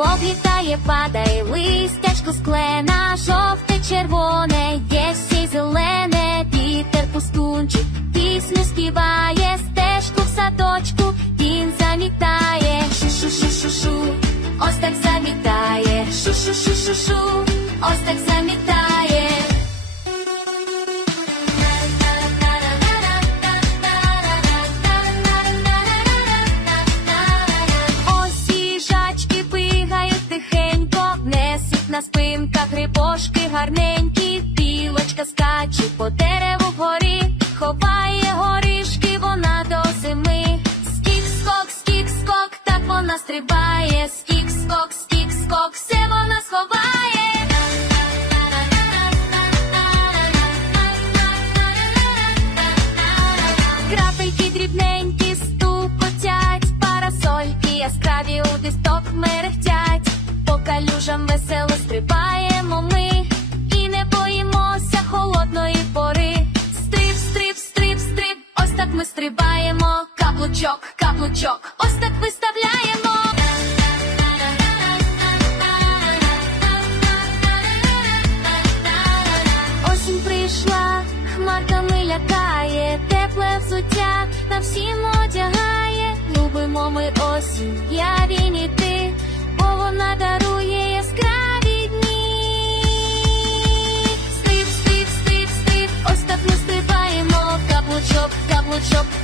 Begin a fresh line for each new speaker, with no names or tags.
облітає, падає листячко склена, жовте, червоне, є ще зелене, вітер пустунчик, пісню співає, стежку в садочку, він замітає, шу-шу-шу-шу-шу, ось так замітає, шу-шу-шу-шу-шу, ось на спинках грибошки гарненькі, білочка скаче по дереву вгорі, ховає горішки вона до зими. Скік, скок, скік, скок, так вона стрибає, скік, скок, скік, скок, все вона сховає. Крапельки дрібненькі стукотять, парасольки яскраві у вісток мерехтять, калюжам весело стрибаємо ми і не боїмося холодної пори. Стриб, стриб, стриб, стриб, ось так ми стрибаємо, каблучок, каблучок, ось так виставляємо. Осінь прийшла, хмарками лякає, тепле взуття нам всім одягає. Любимо ми осінь, я він Стриб, стриб,